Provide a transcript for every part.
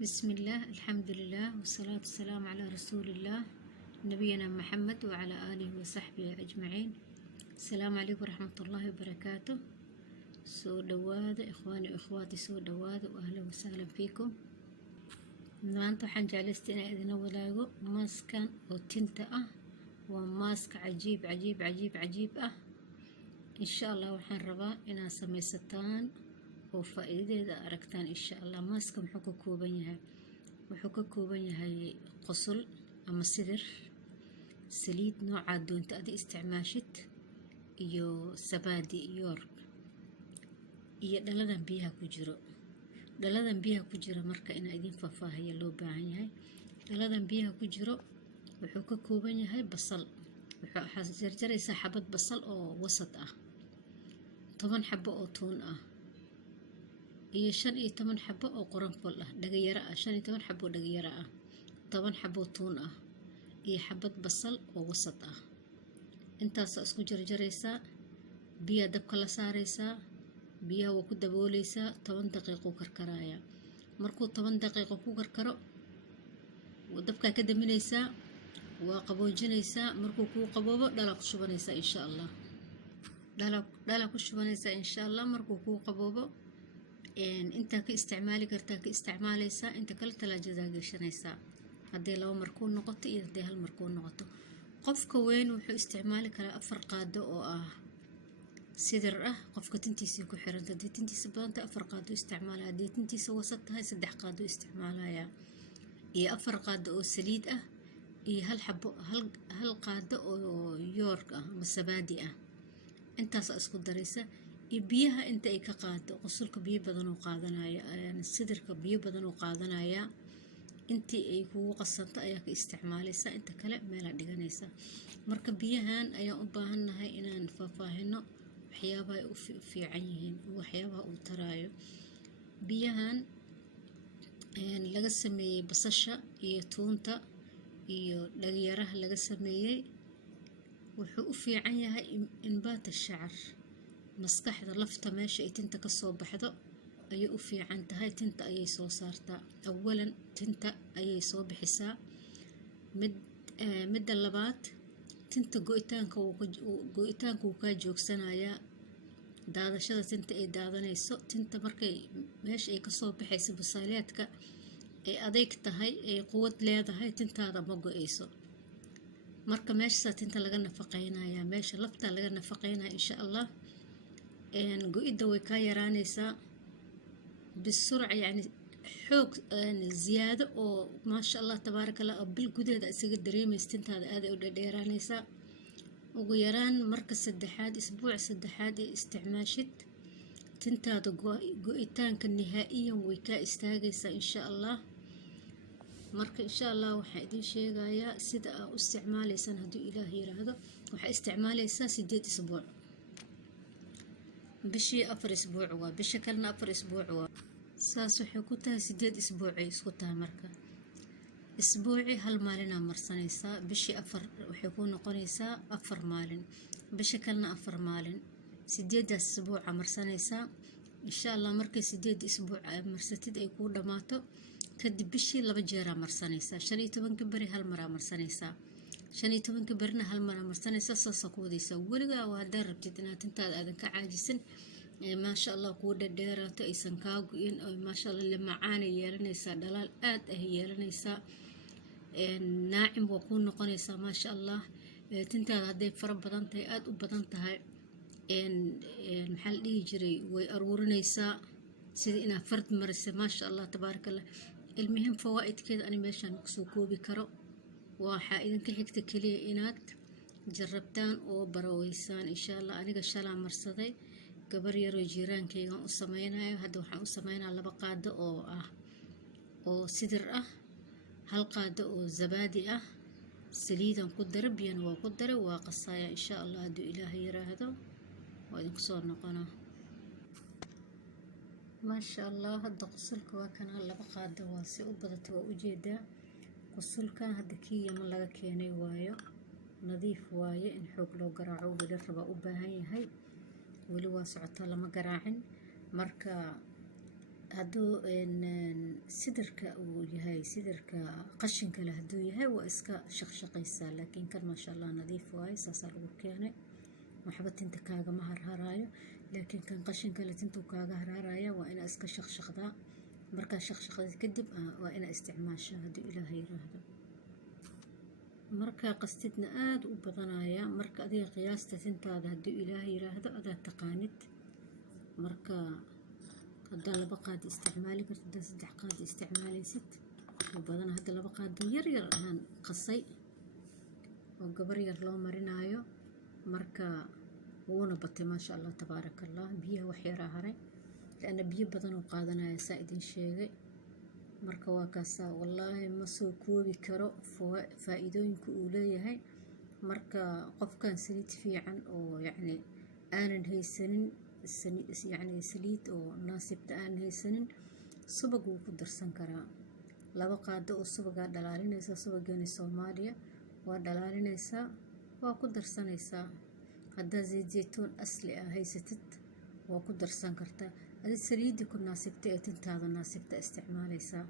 بسم الله، الحمد لله، والصلاة والسلام على رسول الله نبينا محمد وعلى آله وصحبه أجمعين. السلام عليكم ورحمة الله وبركاته. سو دواد إخواني وإخواتي، سو دواد وأهلا وسهلا فيكم. maanta waxaan jeclaystay inaan idin wadaago maaskan oo tinta ah. waa maask cajiib ah. insha Allah waxaan rabaa inaad samaysataan oo faa'iidadeeda aragtaan insha Allah. maaska wuxuu ka kooban yahay qosol ama sidir, saliid nooca doonta aad isticmaashid, iyo sabaadi york, iyo dhaladan biyaha ku jiro marka inaa idin faahfaahiyo loo baahan yahay. dhaladan biyaha ku jiro wuxuu ka kooban yahay basal. waxaad jarjaraysaa xabad basal oo wasad ah, 10 xabo oo tuun ah, iyo 15 xabo oo qoranfol ah, dhagayara ah, 15 xabo dhagayara ah, 10 xabo tuun ah, iyo xabad basal oo wasad ah. intaas isku jarjaraysaa, biyo dabka la saaraysaa, biyaha waa ku daboolaysaa, 10 daqiiqo karkaraya. markuu 10 daqiiqo ku karkaro, dabka ka daminaysaa, waa qaboojinaysaa. markuu ku qaboobo dhala ku shubanaysaa insha Allah. dhala ku shubanaysaa insha Allah. markuu ku qaboobo inta ka isticmaali kartaa ka isticmaalaysaa, inta kale talaajada gashanaysaa. haddii 2 mar ku noqoto iyo haddii 1 mar ku noqoto. qofka weyn wuxuu isticmaali karaa 4 qaado oo ah sidir ah. qofka tintiisa ku xiran, haddii tintiisa badan tahay 4 qaado isticmaalaya, haddii tintiisa wasad tahay 3 qaado isticmaalaya, iyo 4 qaado oo saliid ah, iyo hal qaado oo york ah ama sabaadi ah. intaas isku daraysa, iyo biyaha inta ay ka qaado. qosolka biyo badan oo qaadanaya, sidirka biyo badan oo qaadanaya. intii ay kugu qasanto ayaa ka isticmaalaysa, inta kale meel dhiganaysa. marka biyahan ayaan u baahannahay inaan faahfaahino waxyaabaha ay u fiican yihiin, waxyaabaha uu taraayo. biyahan laga sameeyay basasha iyo tuunta iyo dhagyaraha laga sameeyay wuxuu u fiican yahay inbaata shacar, maskaxda, lafta meesha ay tinta ka soo baxdo ayay u fiican tahay. tinta ayay soo saartaa. awalan tinta ayay soo bixisaa. midda labaad, tinta go'itaanka uu ka joogsanayaa. daadashada tinta ay daadanayso, tinta markay meesha ay ka soo baxayso basaaliyaadka ay adeeg tahay, ay quwad leedahay, tintaada ma go'ayso. marka meesha tinta laga nafaqeynaya, meesha lafta laga nafaqeynaya insha Allah. go'ida way ka yaraanaysaa بسرعة، يعني xoog ziyaado oo maasha Allah tabaaraka Allah. bil gudaheeda isaga dareemaysid tintaada aad ay u dheeraanaysaa. ugu yaraan marka isbuuc saddexaad ee isticmaashid, tintaada go'itaanka nihaa'iyan way ka istaagaysaa insha Allah. marka insha Allah waxaan idin sheegayaa sida aad u isticmaalaysan. haddii Ilaahay yiraahdo waxaa isticmaalaysaa 8 isbuuc. bishii 4 isbuuc waa, bisha kalena 4 isbuuc waa. saas waxay ku tahay 8 isbuuc ay isku tahay. marka isbuuci 1 maalin aad marsanaysaa. bishii 4 waxay ku noqonaysaa 4 maalin, bisha kalena 4 maalin. 8 isbuuc aad marsanaysaa insha Allah. markay 8 isbuuc aad marsatid ay ku dhamaato, kadib bishii 2 jeer aad marsanaysaa. 15 bari 1 mar aad marsanaysaa, 15 barina 1 mar aad marsanaysaa. saas ku wadaysaa weligaa. waa haddaad rabtid inaad tintaada aadan ka caajisin, maasha Allah kuu dheeraato, aysan kaa go'in, oo maasha Allah la macaan yeelanaysaa, dhalaal aad ah yeelanaysaa, naacim waa kuu noqonaysaa maasha Allah. tintaada hadday fara badan tahay, aad u badan tahay, maxaa la dhihi jiray, way aruurinaysaa sida inaad fard marisay maasha Allah tabaaraka Allah. ilmihim fawaa'idkeeda ani meeshaan kusoo koobi karo. waxaa idinka xigta keliya inaad jarabtaan oo baraweysaan insha Allah. aniga shalaa marsaday, gabar yaroo jiiraankaygan u sameynayo. hadda waxaan u sameynaa 2 qaado oo sidir ah, 1 qaado oo zabaadi ah, saliidan ku dara, biyana waa ku dara, waa qasaya insha Allah. hadduu Ilaahay yiraahdo waa idinku soo noqonaa maasha Allah. hadda qosolka waa kana 2 qaado waa si u badatay, waa ujeedaa. qosolkan hadda kii Yaman laga keenay waayo, nadiif waaye. in xoog loo garaaco weli raba u baahan yahay, weli waa socotaa, lama garaacin. marka hadduu sidirka uu yahay sidirka qashinka leh hadduu yahay waa iska shaqshaqaysaa, laakiin kan maasha allah nadiif waaye, saasaa lagu keenay. waxba tinta kaagama harharaayo, laakiin kan qashinka leh tintuu kaaga harharaya. waa inaa iska shaqshaqdaa, markaa shaqshaqda kadib waa inaa isticmaashaa hadduu ilaaha yiraahdo. markaa qastidna aada u badanaya, marka adiga qiyaasta tintaada hadduu ilaaha yiraahdo adaa taqaanid. marka haddaa 2 qaad isticmaali kartid, haddaa 3 qaad isticmaalaysid oo badan. hadda 2 qaado yaryar ahaan qasay oo gabar yar loo marinaayo, marka wuuna batay maasha allah tabaaraka allah. biyaha wax yaraa haray, laana biyo badan oo qaadanaya saa idin sheegay. marka waa kaasaa, wallaahi ma soo koobi karo faa'iidooyinka uu leeyahay. marka qofkan saliid fiican oo yacni aanan haysanin, yacni saliid oo naasibta aan haysanin, subag wuu ku darsan karaa. 2 qaado oo subagaa dhalaalinaysa, subageeni Soomaaliya waa dhalaalinaysaa, waa ku darsanaysaa. haddaa zaytuun asli ah haysatid waa ku darsan kartaa. adi saliidii ku naasibta ee tintaada naasibta isticmaalaysaa.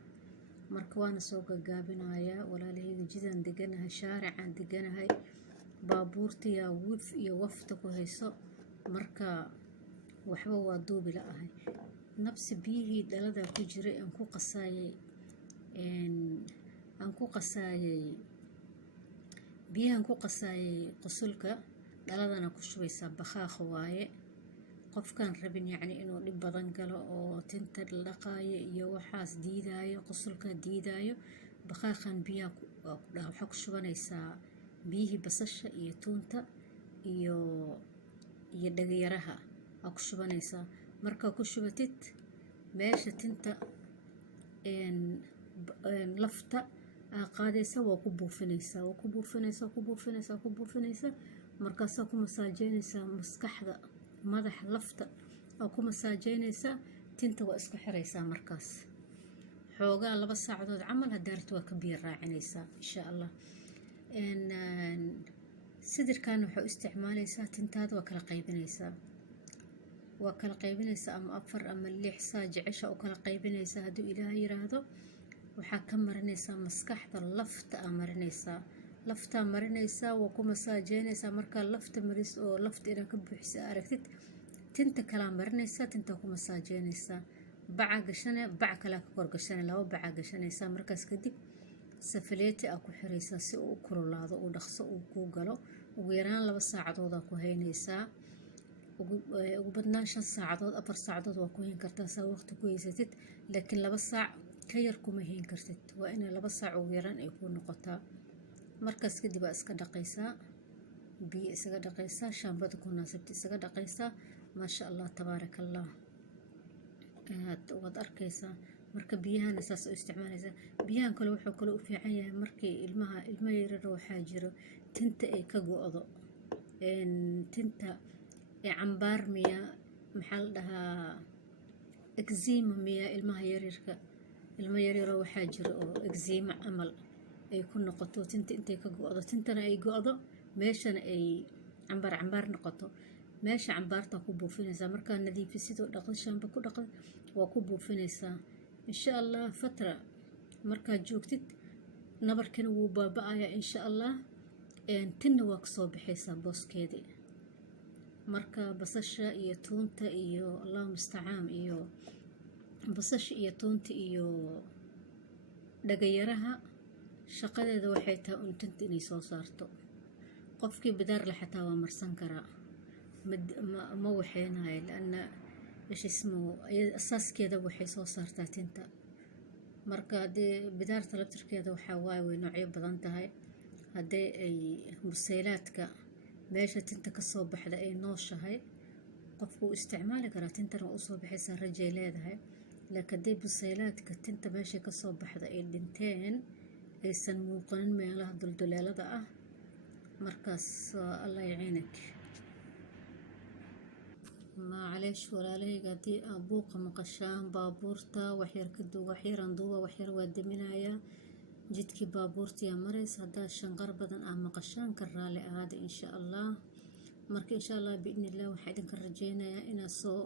marka waana soo gagaabinayaa walaalahayga. jidaan deganahay, shaaricaan deganahay, baabuurtiyaa wif iyo wafta ku hayso, marka waxba waa duubi la-ahay. nabsi biyihii dhaladaa ku jiray aan ku qasaayay biyahan ku qasaayay qusulka dhaladana ku shubaysaa. bakhaakha waaye, qofkaan rabin yacni inuu dhib badan galo oo tinta dhaqaayo iyo waxaas diidaayo, qusulkaa diidaayo, bakhaakhan biyaha waxaa ku shubanaysaa biyihii basasha iyo tuunta iyo dhagayaraha aa ku shubanaysaa. markaa ku shubatid meesha tinta lafta aa qaadaysa, waa ku buufinaysaa, markaasaa ku masaajeynaysaa maskaxda, madaxa, lafta aa ku masaajeynaysaa. tinta waa isku xiraysaa. markaas xoogaa 2 saacadood camal haddaa rabto waa ka biyo raacinaysaa insha allah. sidirkan waxaa u isticmaalaysaa tintaada waa kala qaybinaysaa ama 4 ama 6 saa jecesha u kala qaybinaysaa hadduu ilaaha yiraahdo. waxaa ka marinaysaa maskaxda, lafta aa marinaysaa, waa ku masaajeynaysaa. markaa lafta maris oo lafta inaa ka buuxisa aragtid, tinta kalaa marinaysaa, tintaa ku masaajeynaysaa. bacaa gashane, bac kalaa ka korgashane, 2 bacaa gashanaysaa. markaas kadib safaleeti aa ku xiraysaa si uu u kululaado, uu dhaqso uu kuu galo. ugu yaraan 2 saacadoodaa ku haynaysaa, ugu badnaan 5 saacadood 4 saacadood waa ku hayn kartaa saa waqti ku haysatid. laakiin 2 saac ka yar kuma hayn kartid, waa inay 2 saac ugu yaraan ay kuu noqotaa. markaas kadib aa iska dhaqaysaa, biyo isaga dhaqaysaa, shaambada ku naasibta isaga dhaqaysaa. maasha allah tabaaraka allah, waad arkaysaa. marka biyahana saas u isticmaalaysaa. biyahan kale wuxuu kale u fiican yahay markii ilmo yaryar waxaa jiro tinta ay ka go-do, tinta cambaar miya, maxaa la dhahaa, eczema miya, ilmaha yaryarka, ilmo yaryaroo waxaa jiro oo eczema camal ay ku noqoto, tinta intay ka go-do, tintana ay go-do, meeshana ay cambaar noqoto. meesha cambaartaa ku buufinaysaa. markaa nadiifisid oo dhaqdo, shaamba ku dhaqdo, waa ku buufinaysaa insha allah. fatra markaad joogtid nabarkana wuu baaba-ayaa insha allah. tinna waa kasoo baxaysaa booskeedii. marka basasha iyo tuunta iyo allahu mustacaan iyo basasha iyo tuunta iyo dhagayaraha shaqadeeda waxay tahay un tinta inay soo saarto. qofkii bidaar le xataa waa marsan karaa, ma waxeynayo, laana asaaskeeda waxay soo saartaa tinta. marka haddii bidaarta labtirkeeda waxaa waaye way noocyo badan tahay. haddii ay musaylaadka meesha tinta kasoo baxda ay nooshahay, qofku uu isticmaali karaa, tintana waa usoo baxaysaa, rajay leedahay. laakiin haddii musaylaadka tinta meesha kasoo baxda ay dhinteen, aysan muuqanin meelaha dulduleelada ah, markaas allah yaciinak. macaleesh walaalahayga, haddii aa buuqa maqashaan baabuurta waxyaran duuba, waxyar waa daminayaa. jidkii baabuurtiyaa maraysa. haddaa shanqar badan aa maqashaan ka raali ahaada insha allah. marka insha allah biidni illah waxaa idinka rajeynayaa inaad soo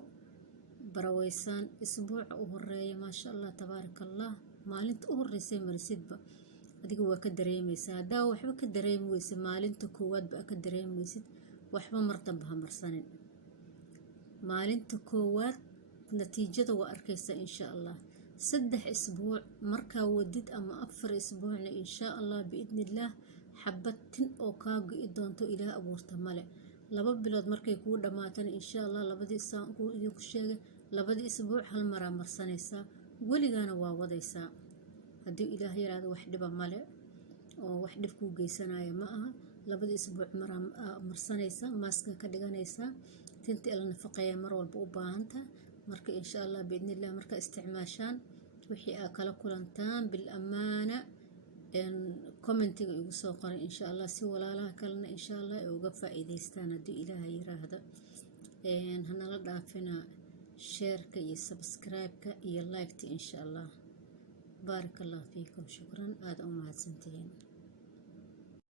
baraweysaan isbuuca u horeeya maasha allah tabaaraka allah maalinta u horeysay marisidba adiga waa ka dareemaysaa hadaa waxba ka dareemi weysid maalinta koowaad ba ka dareemi weysid waxba mar dambe ha marsanin maalinta koowaad natiijada waa arkaysaa insha allah 3 isbuuc markaa wadid ama 4 isbuucna insha allah biidnillah xabad tin oo kaa go'i doonto ilaah abuurta male 2 bilood markay kugu dhamaatana insha allah labadii saan ku idinku sheegay labadii isbuuc hal mar marsanaysaa weligaana waa wadaysaa haddii ilaah yiraahdo wax dhiba male oo wax dhib ku geysanaya ma aha labadii isbuuc mar marsanaysaa maaska ka dhiganaysaa tinta ila nafaqeeya mar walba u baahanta marka insha allah biidnillah marka isticmaashaan wixii aad kala kulantaan bil amaana commentiga igu soo qoran insha allah si walaalaha kalena insha allah ay uga faa'iideystaan haddii ilaahay yiraahdo hanala dhaafina shareka iyo subscribe-ka iyo like-ta insha allah barakallahu fiikum shukran aad u mahadsantihiin